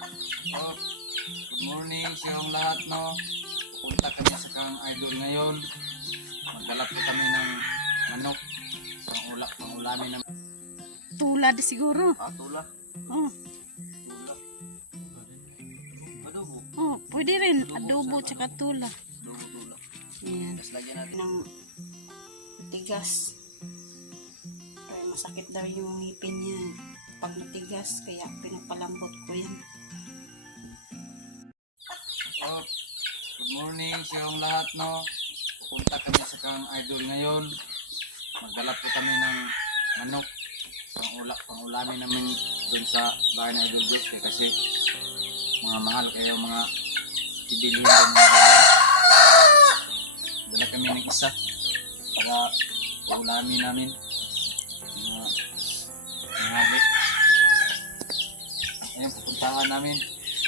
Oh, good morning sa inyong lahat, no. Pupunta kami sa Kang Idol ngayon. Magdala po kami ng manok. Pang ulamin namin. Tulad siguro. Tula. Oh, Tula. Adobo. oh, pwede rin. Adobo tsaka tula. Adobo, tula. Ayan. Tapos lagyan natin. Ng tigas. Kaya masakit daw yung ngipin niya pag matigas. Kaya pinapalambot ko yan. Oh, good morning sa inyong lahat, no. Pupunta kami sa Kang Idol ngayon. Magdala po kami ng manok. Pang ulamin namin dun sa bahay ng Idol Diyos. Kasi mga mahal kayo mga bibilihin din mga bahay. Dala kami ng isa para ulamin namin mga habit. Ayun, pupuntahan namin.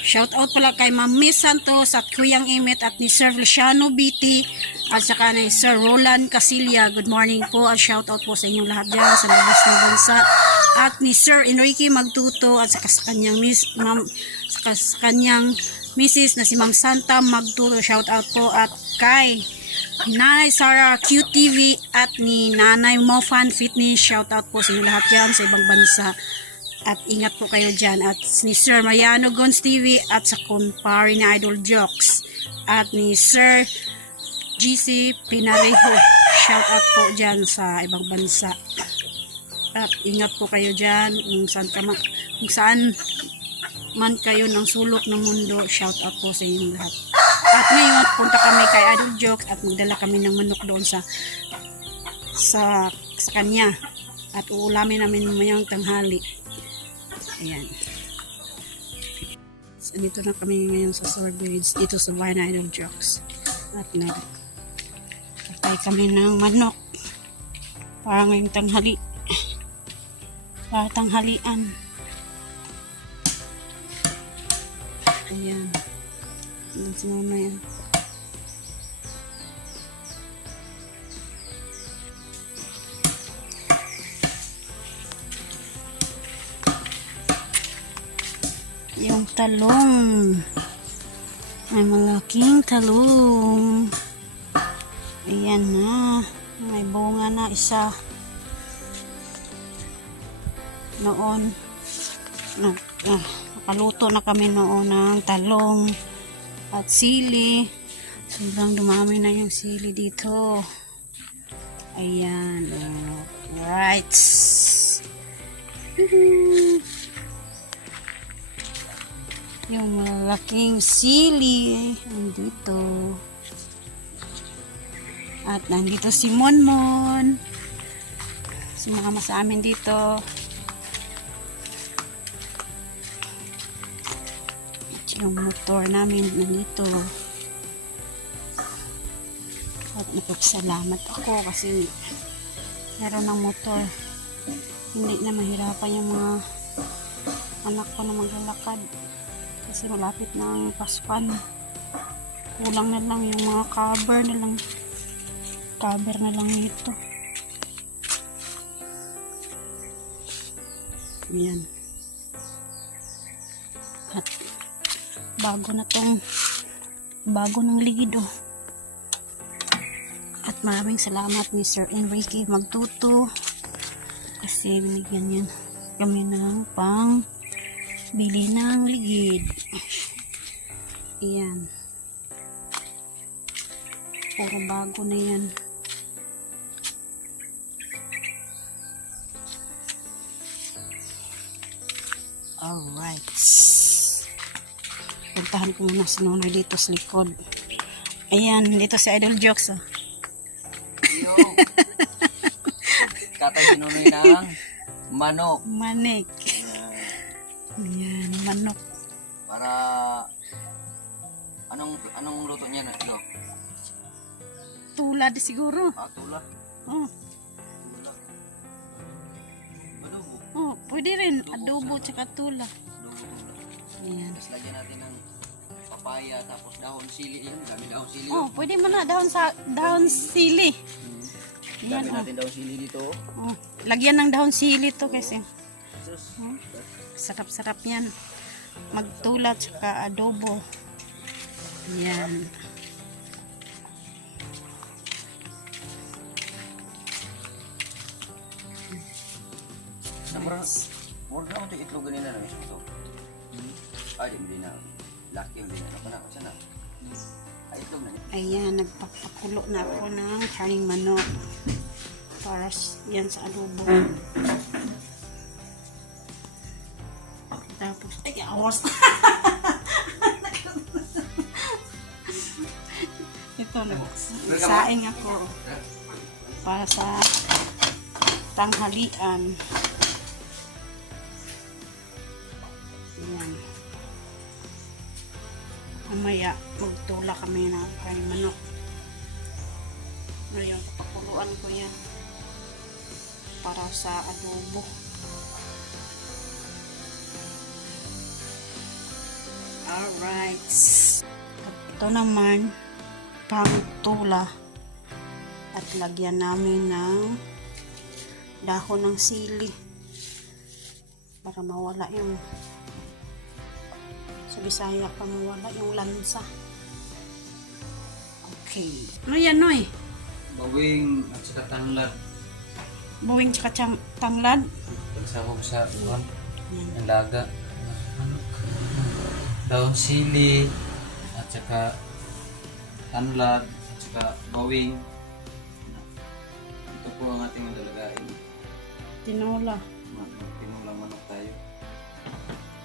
Shout out pala kay Ma'am Miss Santos at Kuyang Imet at ni Sir Luciano BT at saka ni Sir Roland Casilia. Good morning po at shout out po sa inyong lahat dyan sa labas ng bansa. At ni Sir Enrique Magtuto at saka sa kanyang Mrs. na si Ma'am Santa Magtuto. Shout out po at kay Nanay Sara QTV at ni Nanay Mofan Fitness. Shout out po sa inyong lahat dyan sa ibang bansa. At ingat po kayo dyan. At ni Sir Mariano Gons TV at sa kumpare ni Idol Jokes. At ni Sir GC Pinarejo. Shout out po dyan sa ibang bansa. At ingat po kayo dyan kung saan man kayo ng sulok ng mundo. Shout out po sa inyong lahat. At ngayon punta kami kay Idol Jokes at magdala kami ng manok doon sa kanya. At uulamin namin mamayang tanghali. Ayan. So, dito na kami ngayon sa Sorbridge, dito sa bahay na Idol Jokes. At nagpapay kami ng manok para ngayong tanghali. Para tanghalian. Ayan. Ayan si mama yan. Yung talong. May malaking talong. Ayan na. May bunga na isa. Noon. Nakaluto na kami noon ng talong at sili. Sobrang dumami na yung sili dito. Ayan. Alright. Yung malaking sili nandito. At nandito si Monmon. Sumama sa amin dito. At yung motor namin nandito. At nagpapasalamat ako kasi meron ng motor. Hindi na mahirapan yung mga anak ko na maglalakad. Kasi malapit na ang Paskuhan. Kulang na lang yung mga cover na lang nito. Ayan. At bago ng ligid oh. At maraming salamat ni Sir Enrique Magtuto kasi binigyan yan kami ng bili ng ligid. Ayan. Puro bago na yan. Alright. Puntahan ko muna si Nonoy dito sa likod. Ayan, dito si Idol Jokes. Oh. Yo. Katay si Nonoy ng manok. Manik. Ayan, manok. Para anong luto niya na ito? Tulad siguro. Tula. Oh, Tula. Adobo. oh, pwede rin. Adobo tsaka tula. Adobo, tula. Ayan. Tapos lagyan natin ng papaya tapos dahon sili. Yan, dami dahon sili. Oh, pwede mo na dahon sili. Ayan, Dami oh. natin dahon sili dito. Oh, lagyan ng dahon sili to kasi. Sus. Oh, sarap-sarap yan. magtulat saka adobo. Yan. Huwag na ako itlog ganina na mismo to. Ay, hindi na. Laki, hindi na. Ano na? Sana? Ay, itlog na niya. Ayan, nagpapakulo na ako ng kaning manok para yan sa adobo. Tapos, ay, awas. Ito, nagsaing ako para sa tanghalian. Ayan. Mamaya, magtula kami ng kaning manok. Ngayon, papakuluan ko yan para sa adobo. Alright. At ito naman, pang tula. At lagyan namin ng dahon ng sili para mawala yung sa Bisaya pa mawala yung lansa. Okay. Ano yan, Noy? Bawing at saka tanglad. Buwing tsaka tanglad. Pagsabog sa Yan. alaga. Daon sili at saka tanglad at saka bawing. Ito po ang ating lalagain. Tinola. Tinulang manok tayo.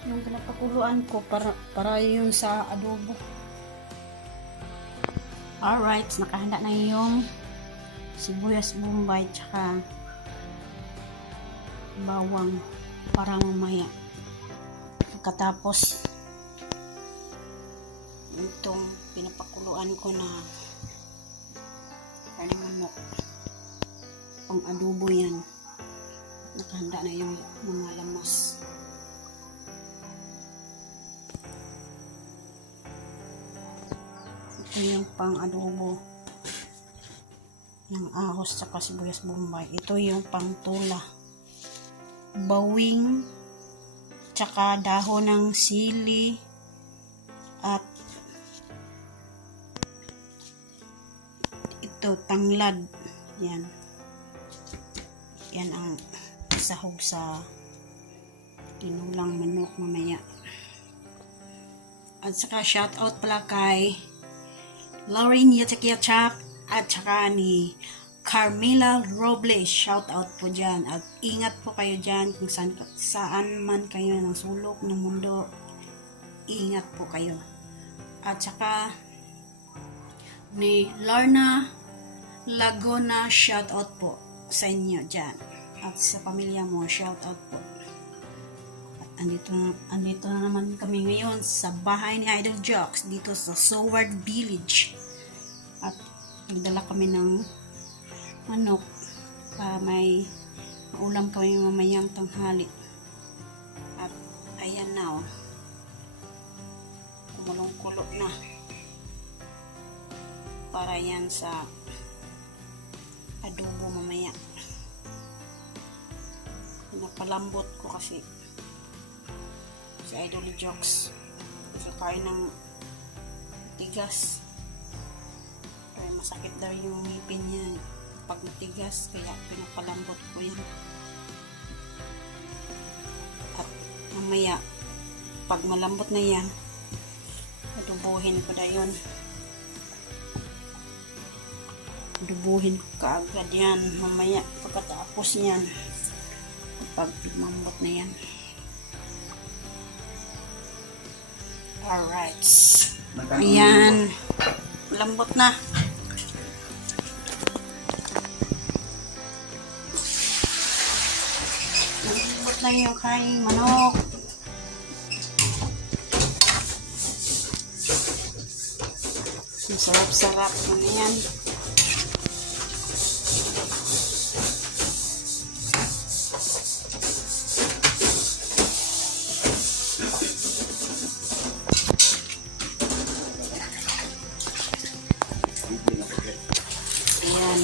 Yung pinapakuluan ko para yun sa adobo. Alright, nakahanda na yung sibuyas bombay tsaka bawang para mamaya. Pagkatapos itong pinapakuluan ko na kaning manok, pang adobo yan. Nakahanda na yung mga lamas. Ito yung pang adobo ng ahos sa sibuyas bombay. Ito yung pang tula, bawing tsaka dahon ng sili at ito tanglad. Yan ang sahog sa tinulang manok mamaya. At saka shout out pala kay Lauren Yatak at saka ni Carmela Robles. Shout out po dyan. At ingat po kayo dyan kung saan man kayo ng sulok ng mundo. Ingat po kayo. At saka ni Lorna Laguna, shout out po sa inyo dyan. At sa pamilya mo, shout out po. At andito na naman kami ngayon sa bahay ni Idol Jocks dito sa Soward Village. At nagdala kami ng manok para may maulam kami mamayang tanghali. At ayan na, kumulong-kulo na para yan sa adobo mamaya. Napalambot ko kasi si Idol Jocks kasi kain ng tigas. Kaya masakit daw yung ngipin niya pag matigas, kaya pinapalambot ko yan. At mamaya pag malambot na yan, adobohin ko na yun. Adobohin ko kaagad yan mamaya pagkatapos yan, pag lumambot na yan. Alright, ayan, lambot na. Lambot na yung kaing manok. Masarap-sarap na yan. Ayan,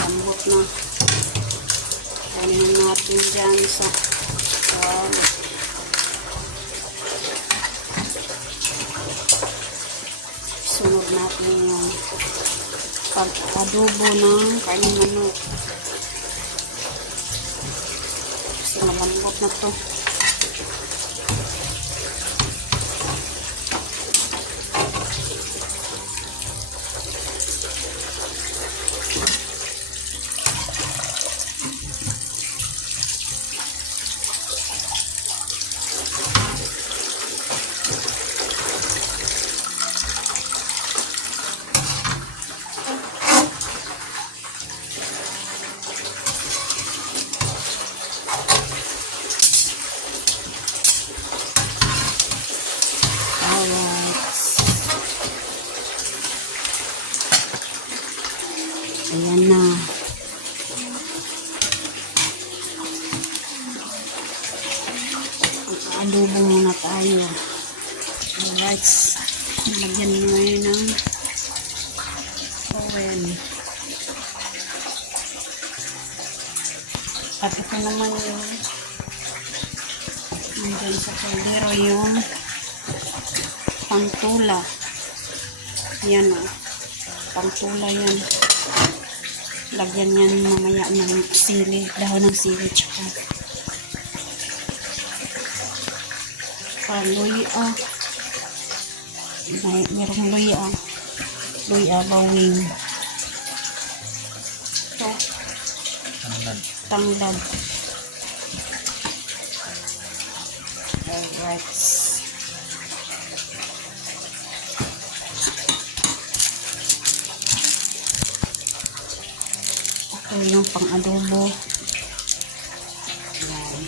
lambot na. Kainin natin dyan sa Sunod natin yung pag-adobo ng karning manok. Kasi malambot na to. Ayan na. Adobo muna tayo. Alright. Lagyan mo ngayon ng oven. At ito naman yung nandyan sa kaldero yung pangtula. Yan o. Pangtula yan. Lagyan yan mamaya ng sili, dahon ng sili, tsaka luya. Merong luya bawing. Ito, tanglad. Alright. Ito yung pang-adobo. Ayan.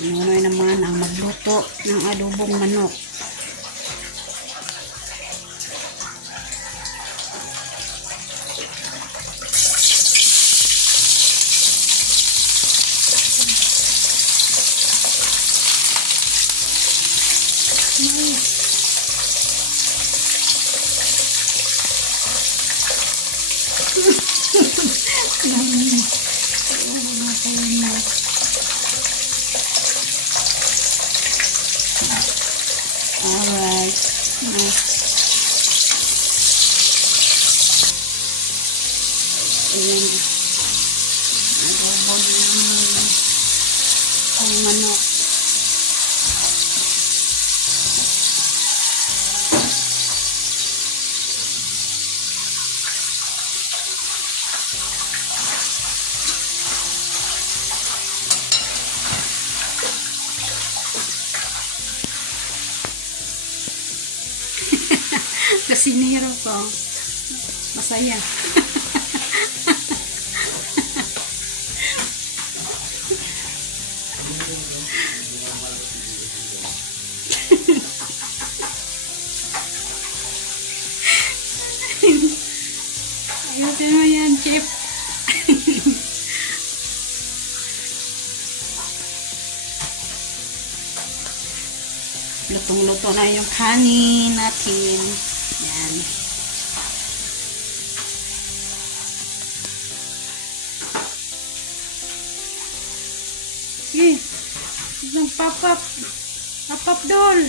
Sinunoy naman ang magluto ng adobong manok. Alright. Ayan. Adobo ng manok. Kasinero ko. Masaya. Ayusin mo yan, Chip. Lutong-luto na yung kanin natin. Yan. Sige. Isang pop-up. Pop-up doll.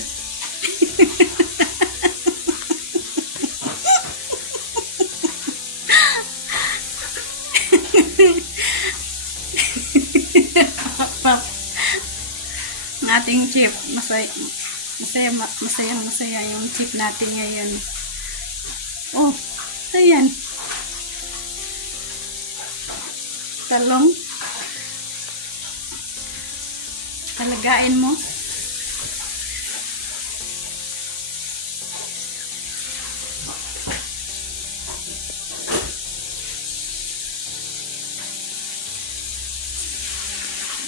Pop-up. Ng ating chip. Masaya yung chip natin ngayon. Oh, ayan. Talong. Talagain mo.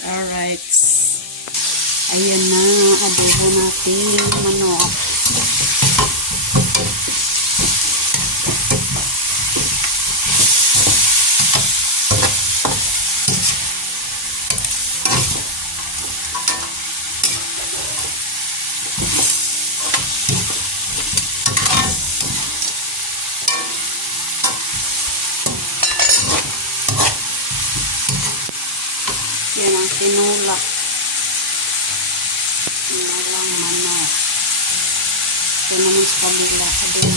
Alright. Ayan na, adobo natin manok. Yan ang tinulak. Tinulang manok. Ito naman sa kabila. Adobo.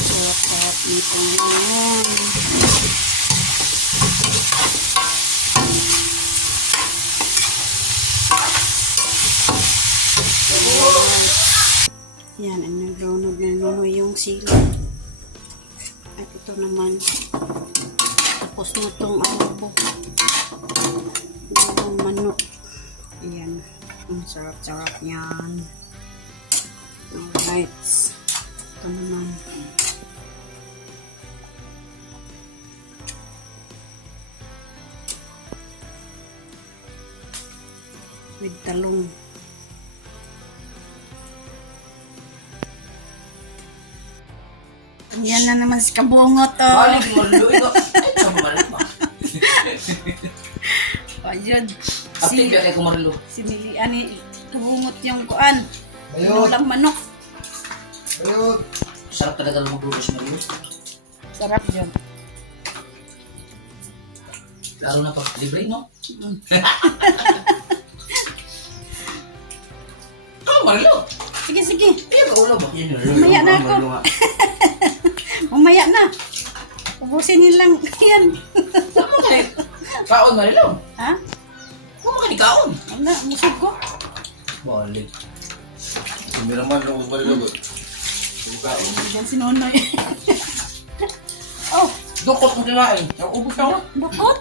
Sarap-sarap nito ngayon. Yan, ang naglunod yung sila. At ito naman, tapos na itong adobo. Yung manok. Ayan, ang sarap-sarap yan. Alright. Ito naman. With talong. Yan na naman si Kabungot, oh. Balik mo lulo ito. Ay, sambal pa. Ayun. Aktif ya kay kumarlo. Si Milian ni Kabungot yung kuan. Ayun. Walang manok. Ayun. Sarap talaga lumaburo si Mario. Sarap yun. Lalo na pag libre, no? Oh, Mario! Sige, sige. Iya ka ulo ba? Mamaya na ako. Mamaya na. Ubusin nilang yan. Ano kayo? Kaon, Mario? Ha? Ano ka ni kaon? Wala, musog ko. Balik. Kumiraman lang ubal lang. Yan si Nonoy. Oh, Dukot mo kinain. Ubus ako. dukot.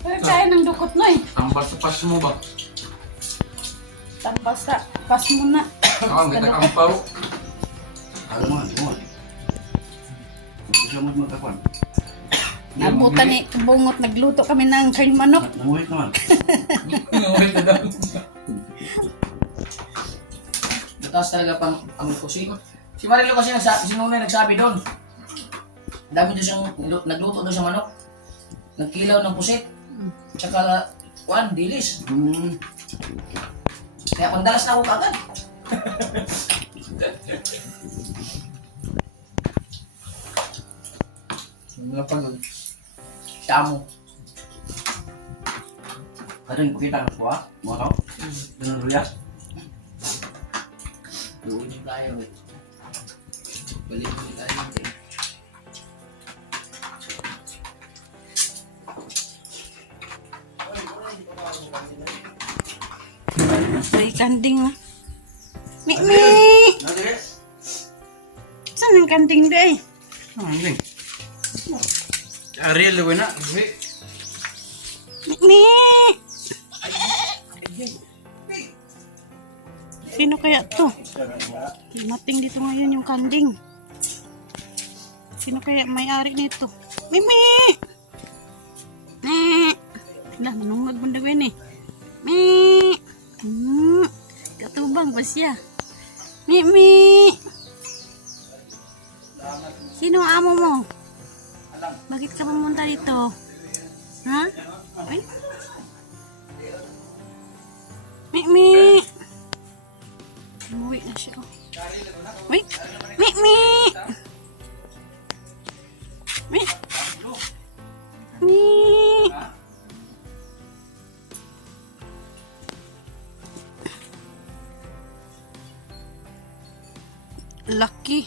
Pwede kaya ng dukot, Noy. Ang basta-pas mo ba? Tampas sa, pas mo na. Ang kita kang paro. Ano man, mo. Gusto mo magkakuan. Nabutan ni Kabungot, nagluto kami ng curry manok. Namuhit naman. Inuwi na daw. Mataas talaga pang ang kusino. Si Marilo kasi si Nunay nagsabi doon. Dami doon siyang nagluto doon sa manok. Nagkilaw ng pusit. Tsaka kuan, dilis. Kaya pandalas na ako kagad. Mga pagod. Siya mo. Ano yung pakita ng kuha? Mga tao? Ganun ruya? Doon yung tayo eh. Balik yung tayo eh. May kanding, oh. Mi! Saan ang kanding day? Ang Ariel, luwi na. Mi! Sino kaya to? Mating dito ngayon yung kanding. Sino kaya may-ari nito? Mimi! Lah, manungag banda ko yun eh. Mi! Katubang ba siya? Mimi! Sino ang amo mo? Bakit ka pumunta dito? Ha? Ay? Mimi! Umuwi na siya. Wait! Mimi! Mi! Mi! Lucky.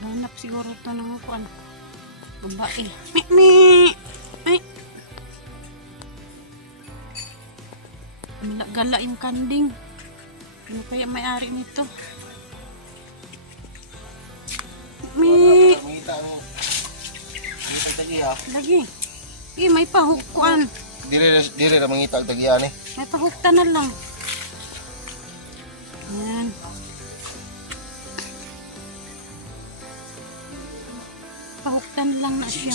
Hanap siguro ito ng ako ano. Babae. Mi! Ay! Gala yung kanding. Ano kaya may-ari nito? Mi! Mangita mo. Mangita ang tagiya. Lagi. May pahukuan. Dire na mangita ang tagiya ni. May pahukta na lang. Yan. Pahuktan lang na siya.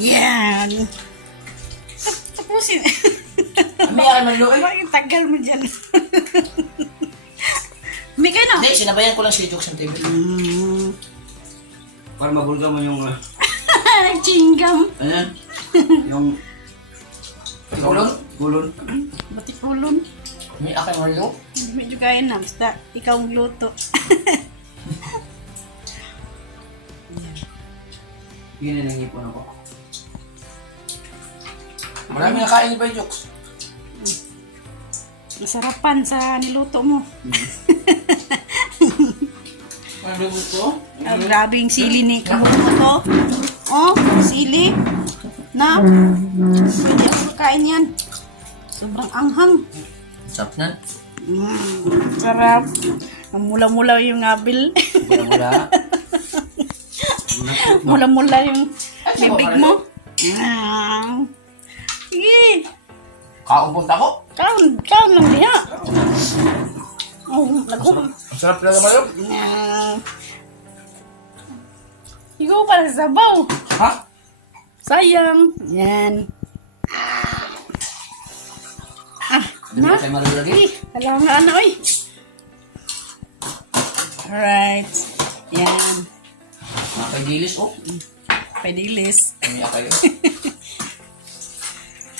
Yan. Tapusin. May aral Marilo eh. Bakit tagal mo dyan? May kayo na. Hindi, sinabayan ko lang si Jokes ng TV. Para mabulga mo yung... Nag-chinggam. Ano yan? Yung... Gulon? Gulon. Batikulon. May akay Marilo? Medyo kaya na. Basta ikaw ang luto. Yun na nangipon ako. Marami na kain pa yung jokes. Masarapan sa niluto mo. Ano gusto? Ah, grabe yung sili ni Kamuto. Oh, sili. Na. Pwede ako kain yan. Sobrang anghang. Sarap na. Sarap. Mula-mula yung abil. Wala. Mula-mula yung bibig mo. Ah. Sige. Kaupunta ko. Kaon lang niya. Oh, lago. Ang sarap talaga Mario. Ah. Ikaw pala sa sabaw. Ha? Sayang. Yan. Hindi Na? ba kayo marami lagi? Alam nga ano eh. Alright. Yan. Mga kaidilis, oh. Pedilis. Kami kayo.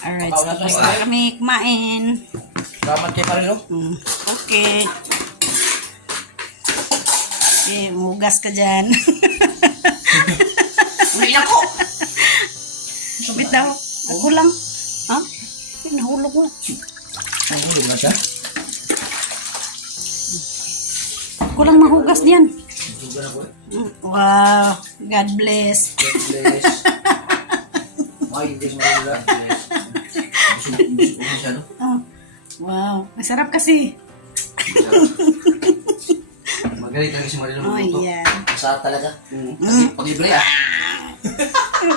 Alright. Papaw na Tapos tayo. na kami kumain. Salamat kay Marilo. Okay. Okay, mugas ka dyan. Uli na ko! Subit daw. Ako lang. Ha? Nahulog mo. Nahulog na siya. Ako lang mahugas diyan. Nahulog na ko eh. Wow. God bless. God bless. Ay, Diyos Marilo. Bless. Busog mo siya, no? Oh. Wow. Masarap kasi. Magaling talaga si Marilo Oh, magluto. yan. Masarap talaga. Paglibre ah.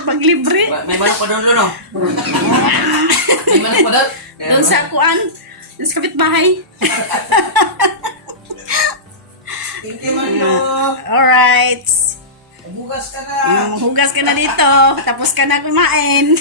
Paglibre. May manok pa doon, no? May manok pa doon? Doon sa kuan. Doon sa kapitbahay. Thank you, Marilo. Alright. Bugas ka na. Hugas ka na dito. Tapos ka na kumain.